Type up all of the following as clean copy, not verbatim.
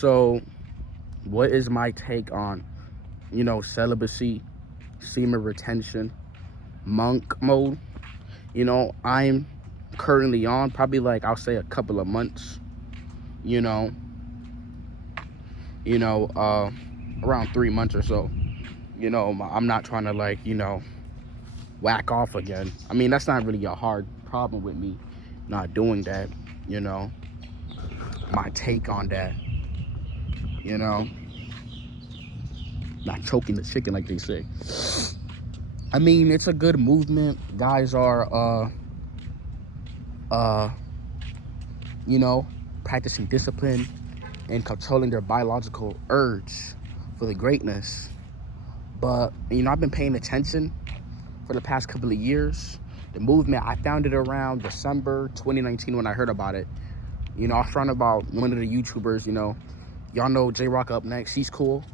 So, what is my take on, celibacy, semen retention, monk mode? I'm currently on probably like I'll say a couple of months. You know, around 3 months or so. I'm not trying to whack off again. I mean, that's not really a hard problem with me not doing that. You know, my take on that. Not choking the chicken like they say. I mean, it's a good movement. Guys are practicing discipline and controlling their biological urge for the greatness. But I've been paying attention for the past couple of years. The movement, I found it around December 2019 when I heard about it. I was trying about one of the YouTubers, y'all know J-Rock Up Next, she's cool.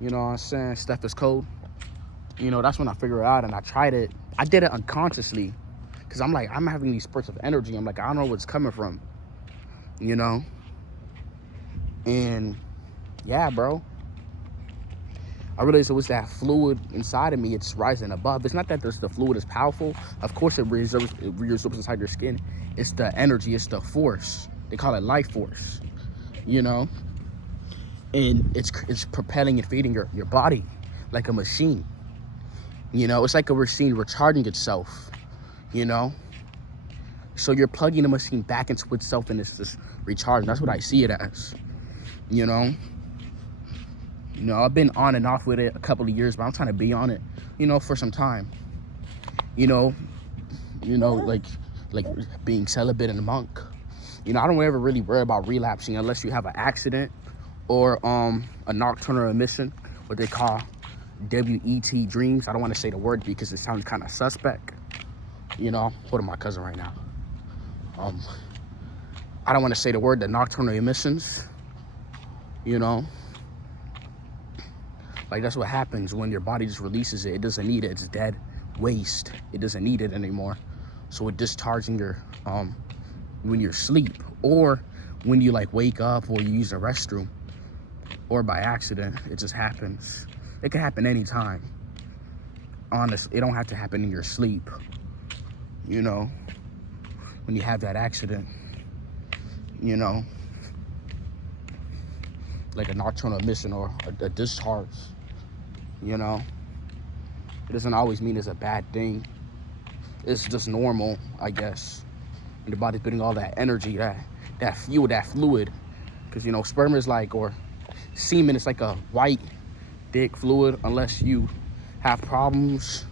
You know what I'm saying? Steph is cold. That's when I figured it out, and I tried it. I did it unconsciously because I'm having these spurts of energy. I'm like, I don't know where it's coming from, And yeah, bro. I realized it was that fluid inside of me. It's rising above. It's not that the fluid is powerful. Of course, it reabsorbs inside your skin. It's the energy. It's the force. They call it life force. And it's propelling and feeding your body like a machine. It's like a machine recharging itself. So you're plugging the machine back into itself, and it's just recharging. That's what I see it as. I've been on and off with it a couple of years, but I'm trying to be on it, for some time. Like being celibate and a monk. I don't ever really worry about relapsing unless you have an accident or a nocturnal emission, what they call WET dreams. I don't want to say the word because it sounds kind of suspect. Holding my cousin right now. I don't want to say the word, the nocturnal emissions. Like, that's what happens when your body just releases it. It doesn't need it. It's dead waste. It doesn't need it anymore. So it discharging your when you're asleep, or when you wake up, or you use the restroom, or by accident. It just happens. It can happen anytime. Honestly, it don't have to happen in your sleep. When you have that accident, like a nocturnal emission or a discharge. It doesn't always mean it's a bad thing. It's just normal, I guess. And your body's putting all that energy, that fuel, that fluid. Because, sperm is or semen is like a white, thick fluid, unless you have problems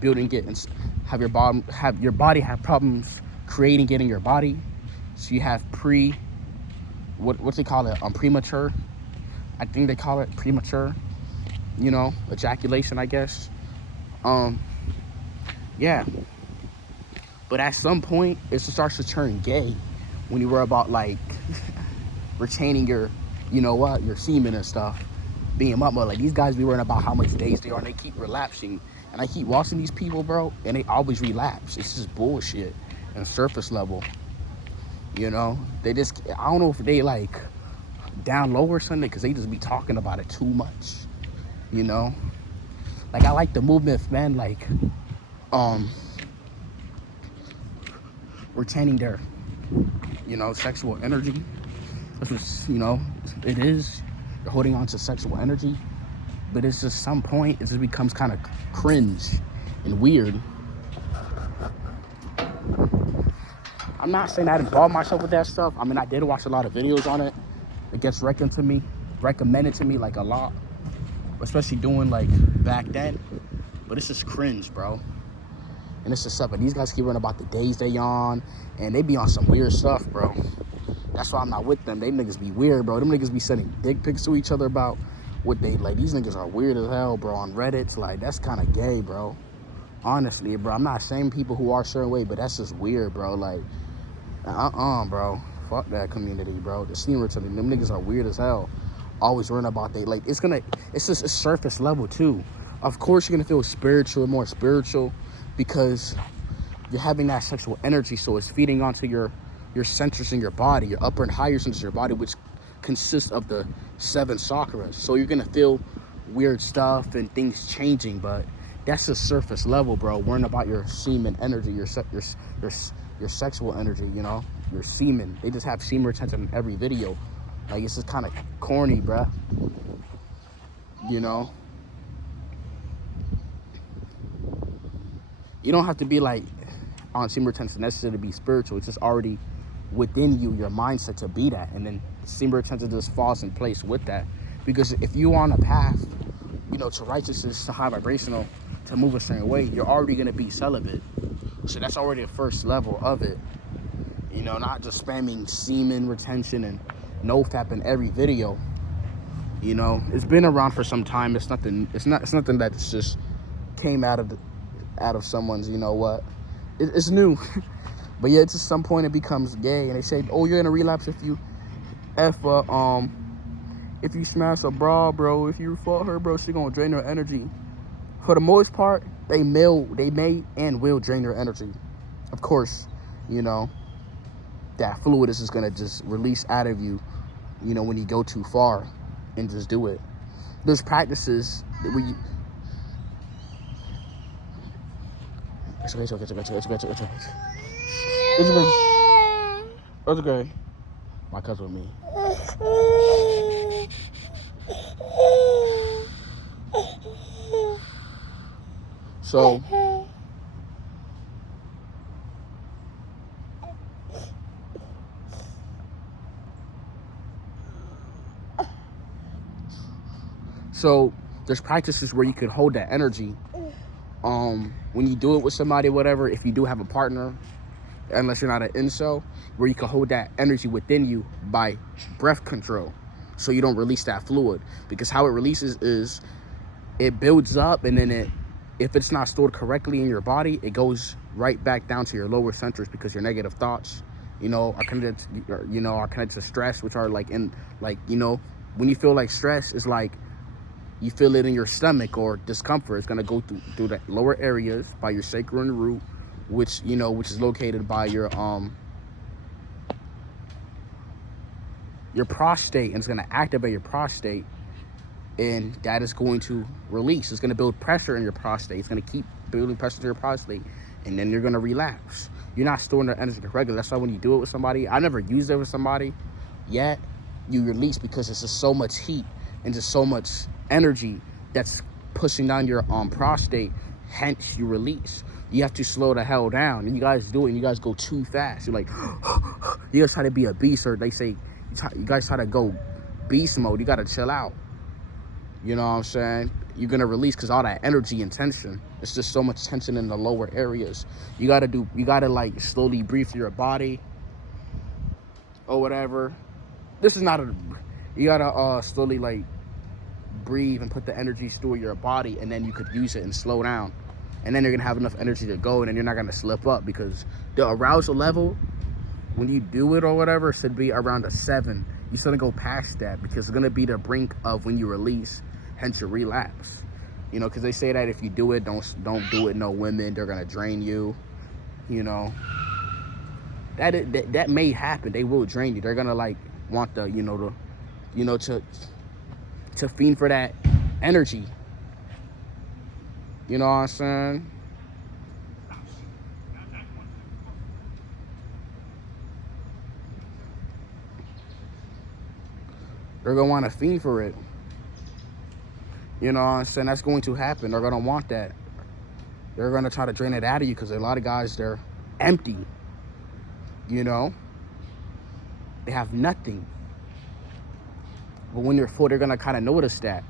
building it and have your body have problems creating it in your body. So you have what they call it, premature. I think they call it premature, ejaculation, I guess. Yeah. But at some point, it starts to turn gay when you worry about retaining your, your semen and stuff, being up. But these guys be worrying about how much days they are, and they keep relapsing. And I keep watching these people, bro, and they always relapse. It's just bullshit and surface level. They just, I don't know if they down low or something, because they just be talking about it too much. I like the movement, man, retaining their, sexual energy. That's what, it is. You're holding on to sexual energy. But it's just some point, it just becomes kind of cringe and weird. I'm not saying I involved myself with that stuff. I mean, I did watch a lot of videos on it. It gets recommended to me a lot, especially doing back then. But it's just cringe, bro. And it's just stuff. But these guys keep running about the days they on, and they be on some weird stuff, bro. That's why I'm not with them. They niggas be weird, bro. Them niggas be sending dick pics to each other about what they these niggas are weird as hell, bro. On Reddit, that's kind of gay, bro. Honestly, bro. I'm not saying people who are a certain way, but that's just weird, bro. Bro. Fuck that community, bro. The senior to them niggas are weird as hell. Always worrying about it's just a surface level too. Of course you're gonna feel more spiritual, because you're having that sexual energy, so it's feeding onto your your centers in your body, your upper and higher centers of your body, which consists of the 7 chakras. So you're gonna feel weird stuff and things changing, but that's the surface level, bro. Worrying about your semen energy, your sexual energy, you know, your semen. They just have semen retention in every video. Like, it's just kind of corny, bruh. You know, you don't have to be like on semen retention necessarily to be spiritual. It's just already within you, your mindset to be that, and then semen retention just falls in place with that. Because if you're on a path, you know, to righteousness, to high vibrational, to move a certain way, you're already gonna be celibate. So that's already the first level of it. You know, not just spamming semen retention and Nofap in every video. You know, it's been around for some time. It's nothing. It's nothing that just came out of someone's. You know what? It's new. But yeah, it's at some point it becomes gay, and they say, "Oh, you're gonna relapse if you if you smash a bra, bro. If you fuck her, bro, she gonna drain her energy." For the most part, they may and will drain your energy. Of course, you know, that fluid is just gonna just release out of you, you know, when you go too far and just do it. There's practices that we... It's okay. My cousin with me. So, there's practices where you could hold that energy. When you do it with somebody, whatever, if you do have a partner, unless you're not an incel, where you can hold that energy within you by breath control, so you don't release that fluid. Because how it releases is it builds up, and then if it's not stored correctly in your body, it goes right back down to your lower centers, because your negative thoughts, you know, are connected to stress, which are like you know, when you feel like stress, is like you feel it in your stomach or discomfort. It's gonna go through the lower areas by your sacral root, which is located by your prostate, and it's gonna activate your prostate, and that is going to release. It's gonna build pressure in your prostate. It's gonna keep building pressure to your prostate, and then you're gonna relapse. You're not storing the energy correctly. That's why when you do it with somebody, I never used it with somebody yet, you release, because it's just so much heat and just so much energy that's pushing down your prostate, hence you release. You have to slow the hell down, and you guys do it, and you guys go too fast. You're like, you guys try to be a beast, or they say, you guys try to go beast mode. You gotta chill out. You know what I'm saying? You're gonna release, because all that energy and tension, it's just so much tension in the lower areas. You gotta like slowly breathe through your body or whatever. This is not you gotta slowly like breathe and put the energy through your body, and then you could use it and slow down, and then you're gonna have enough energy to go, and then you're not gonna slip up, because the arousal level when you do it or whatever should be around a 7. You shouldn't go past that, because it's gonna be the brink of when you release, hence your relapse. You know, because they say that if you do it, don't do it no women, they're gonna drain you. You know, that may happen. They will drain you. They're gonna like want to fiend for that energy. You know what I'm saying? They're gonna want to fiend for it. You know what I'm saying? That's going to happen. They're gonna want that. They're gonna try to drain it out of you, because a lot of guys, they're empty. You know? They have nothing. But when you're full, they're gonna kind of notice that,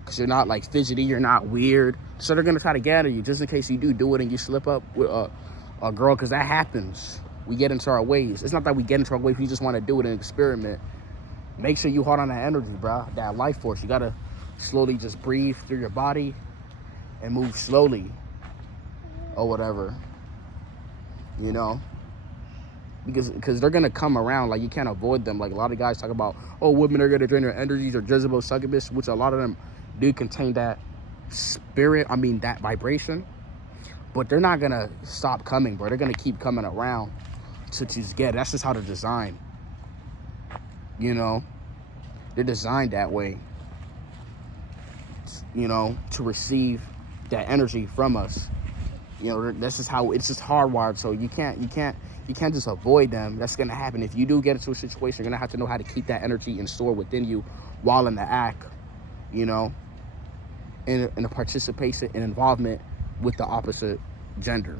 because you're not like fidgety, you're not weird. So they're gonna try to gather you, just in case you do it and you slip up with a girl, because that happens. We get into our ways. It's not that we get into our ways, we just want to do it and experiment. Make sure you hold on that energy, bro, that life force. You gotta slowly just breathe through your body and move slowly or whatever, you know, because they're gonna come around. Like, you can't avoid them. Like, a lot of guys talk about, oh, women are gonna drain their energies, or Jezebel, succubus, which a lot of them do contain that spirit, that vibration, but they're not gonna stop coming, bro. They're gonna keep coming around, to just get. That's just how they're designed. You know, they're designed that way. You know, to receive that energy from us. You know, this is how it's just hardwired. So you can't just avoid them. That's gonna happen. If you do get into a situation, you're gonna have to know how to keep that energy and store within you while in the act. You know, in a participation and involvement with the opposite gender,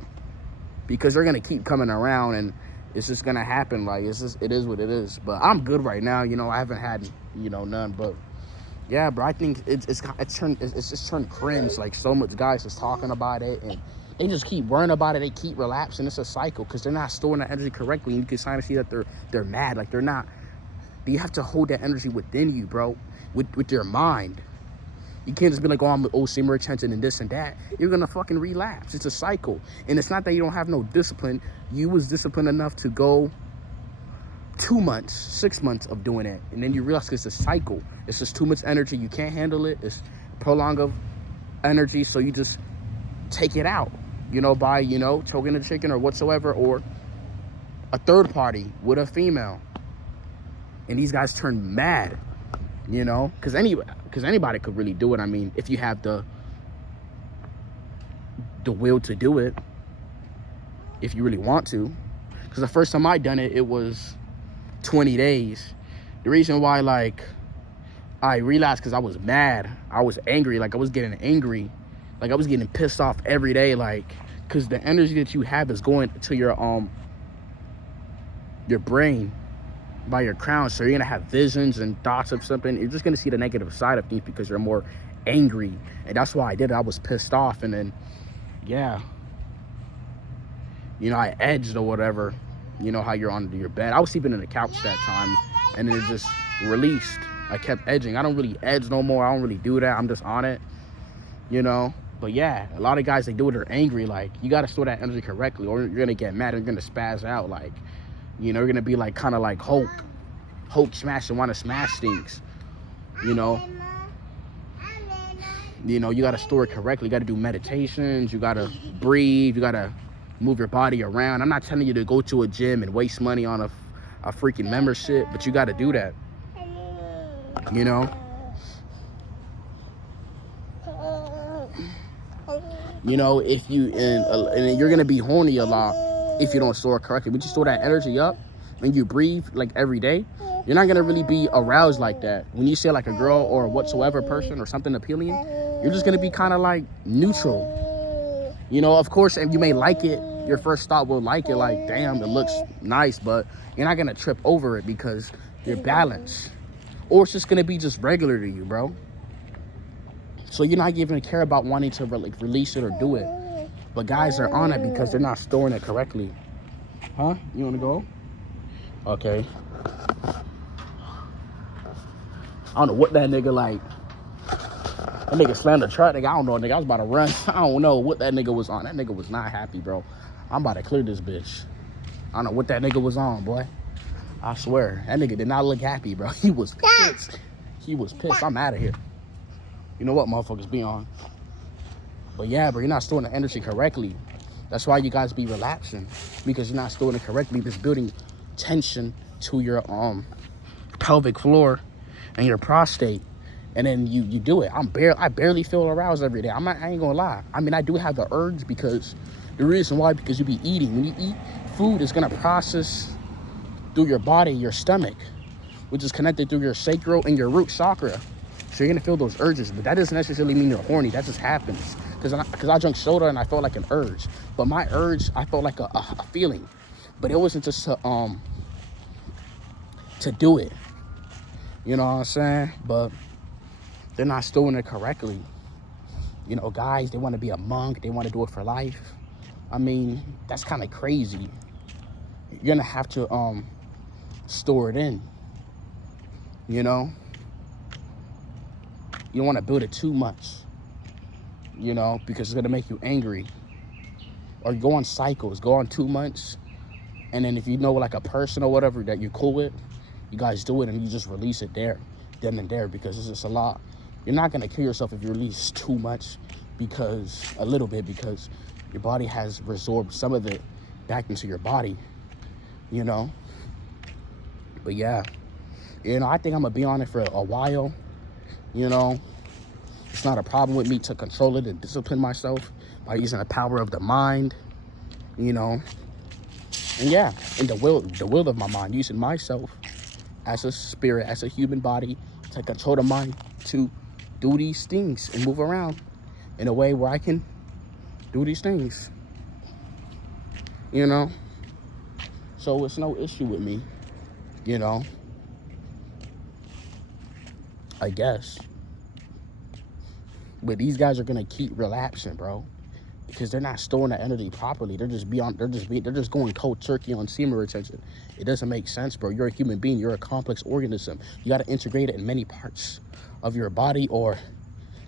because they're gonna keep coming around, and it's just gonna happen. Like, it is what it is. But I'm good right now. You know, I haven't had none. But yeah, bro, I think it's just turned cringe. Like, so much guys just talking about it, and they just keep worrying about it. They keep relapsing. It's a cycle because they're not storing that energy correctly. And you can kind of see that they're mad. Like, they're not. You have to hold that energy within you, bro, with your mind. You can't just be like, oh, I'm semen retention and this and that. You're gonna fucking relapse. It's a cycle. And it's not that you don't have no discipline. You was disciplined enough to go 2 months, 6 months of doing it, and then you realize it's a cycle. It's just too much energy. You can't handle it. It's prolonged of energy, so you just take it out, by choking the chicken or whatsoever, or a third party with a female. And these guys turn mad, because anybody could really do it. I mean, if you have the will to do it, if you really want to. Because the first time I done it, it was 20 days. The reason why, I realized, because I was mad. I was angry. I was getting angry. I was getting pissed off every day. Because the energy that you have is going to your brain by your crown. So you're going to have visions and thoughts of something. You're just going to see the negative side of things because you're more angry. And that's why I did it. I was pissed off. And then, yeah. I edged or whatever. How you're on your bed. I was sleeping in the couch that time, and then it just released. I kept edging. I don't really edge no more. I don't really do that. I'm just on it, But yeah, a lot of guys, they do it, they're angry. You got to store that energy correctly, or you're going to get mad, or you're going to spaz out. You're going to be kind of like Hulk smash and want to smash things, You got to store it correctly. You got to do meditations. You got to breathe. You got to move your body around. I'm not telling you to go to a gym and waste money on a freaking membership, but you got to do that. If you and you're gonna be horny a lot if you don't store it correctly. But you store that energy up and you breathe every day, you're not gonna really be aroused like that. When you see a girl or whatsoever person or something appealing, you're just gonna be kind of neutral. Of course, if you may like it, your first thought will like it, damn, it looks nice, but you're not gonna trip over it because you're balanced. Or it's just gonna be just regular to you, bro. So you're not even care about wanting to release it or do it. But guys are on it because they're not storing it correctly. Huh? You wanna go? Okay. I don't know what that nigga That nigga slammed the truck, nigga. I don't know, nigga. I was about to run. I don't know what that nigga was on. That nigga was not happy, bro. I'm about to clear this bitch. I don't know what that nigga was on, boy. I swear. That nigga did not look happy, bro. He was pissed. He was pissed. I'm out of here. You know what, motherfuckers be on. But yeah, bro, you're not storing the energy correctly. That's why you guys be relapsing. Because you're not storing it correctly. It's building tension to your pelvic floor and your prostate. And then you do it. I barely feel aroused every day. I ain't gonna lie. I mean, I do have the urge because the reason why, because you be eating. When you eat, food is gonna process through your body, your stomach, which is connected through your sacral and your root chakra. So you're gonna feel those urges, but that doesn't necessarily mean you're horny. That just happens. Because I drank soda and I felt like an urge. But my urge, I felt like a feeling. But it wasn't just to do it. You know what I'm saying? But they're not storing it correctly. Guys, they want to be a monk. They want to do it for life. I mean, that's kind of crazy. You're going to have to store it in. You don't want to build it too much. Because it's going to make you angry. Or go on cycles. Go on 2 months. And then if you know a person or whatever that you're cool with, you guys do it and you just release it there. Then and there, because it's just a lot. You're not going to kill yourself if you release too much, because a little bit, because your body has resorbed some of it back into your body. you know. But yeah, I think I'm gonna be on it for a while, you know. It's not a problem with me to control it and discipline myself by using the power of the mind, you know. And yeah, and the will of my mind, using myself as a spirit, as a human body, to control the mind to do these things and move around in a way where I can do these things, you know. So it's no issue with me, you know, I guess. But these guys are gonna keep relapsing, bro, because they're not storing the energy properly. They're just going cold turkey on semen retention. It doesn't make sense, bro. You're a human being. You're a complex organism. You got to integrate it in many parts of your body or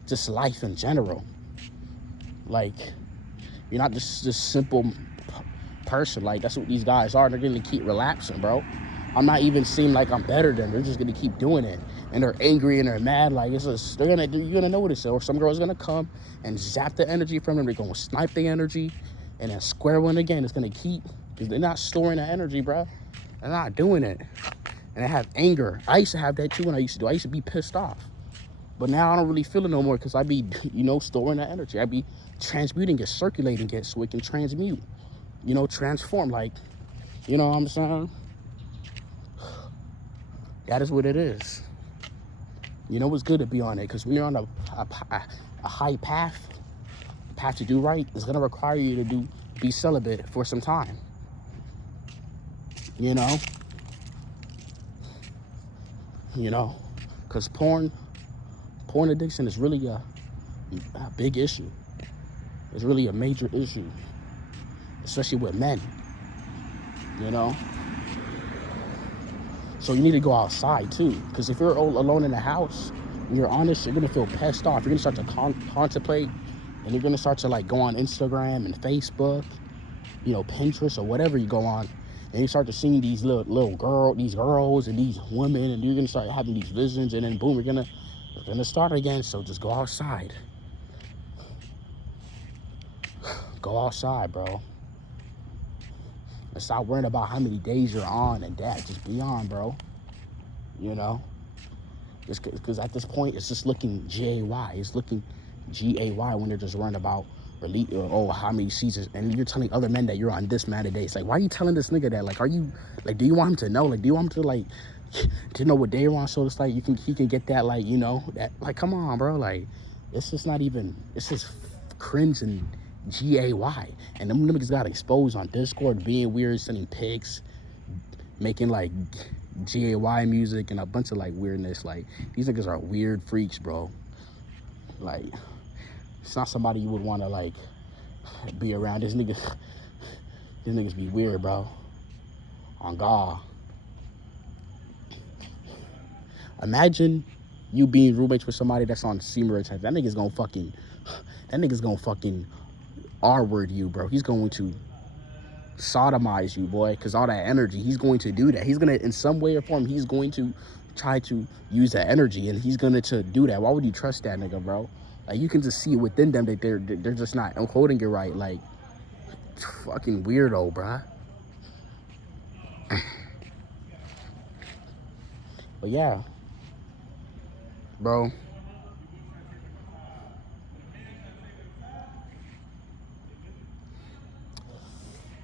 just life in general. Like, you're not just this simple person. Like, that's what these guys are. They're gonna keep relapsing, bro. I'm not even seem like I'm better than them. They're just gonna keep doing it, and they're angry and they're mad. Like, you're gonna notice it, or some girl's gonna come and zap the energy from them. They're gonna snipe the energy, and then square one again. It's gonna keep, because they're not storing the energy, bro. They're not doing it, and they have anger. I used to have that too when I used to be pissed off, but now I don't really feel it no more because I be, storing that energy. I be transmuting it, circulating it, so it can transmute, transform. Like, you know what I'm saying? That is what it is. It's good to be on it, because when you're on a high path to do right, it's gonna require you to be celibate for some time. Because porn addiction is really a big issue. It's really a major issue, especially with men. So you need to go outside too, because if you're all alone in the house and you're honest, you're gonna feel pissed off. You're gonna start to contemplate, and you're gonna start to like go on Instagram and Facebook, Pinterest or whatever you go on, and you start to see these these girls and these women, and you're gonna start having these visions, and then boom, you're gonna start again. So just go outside. Go outside, bro. And stop worrying about how many days you're on and that. Just be on, bro. Because at this point, it's just looking G-A-Y. It's looking G-A-Y when they're just worrying about how many seasons. And you're telling other men that you're on this amount of days. Like, why are you telling this nigga that? Like, are you, like, do you want him to know? Like, do you want him to, like, to know what day you're on? So it's like, he can get that, like, that, like, come on, bro. Like, it's just not even, it's just cringe and G-A-Y. And them niggas got exposed on Discord, being weird, sending pics, making, like, G-A-Y music and a bunch of, like, weirdness. Like, these niggas are weird freaks, bro. Like, it's not somebody you would want to, like, be around. These niggas be weird, bro. On God. Imagine you being roommates with somebody that's on semen retention. That nigga's gonna fucking R-word you, bro. He's going to sodomize you, boy, because all that energy, he's going to do that. He's gonna, in some way or form, he's going to try to use that energy, and he's gonna to do that. Why would you trust that nigga, bro? Like, you can just see within them that they're just not holding it right. Like, fucking weirdo, bruh. But yeah, bro.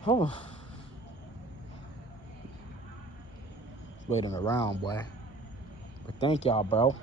Oh, waiting around, boy. But thank y'all, bro.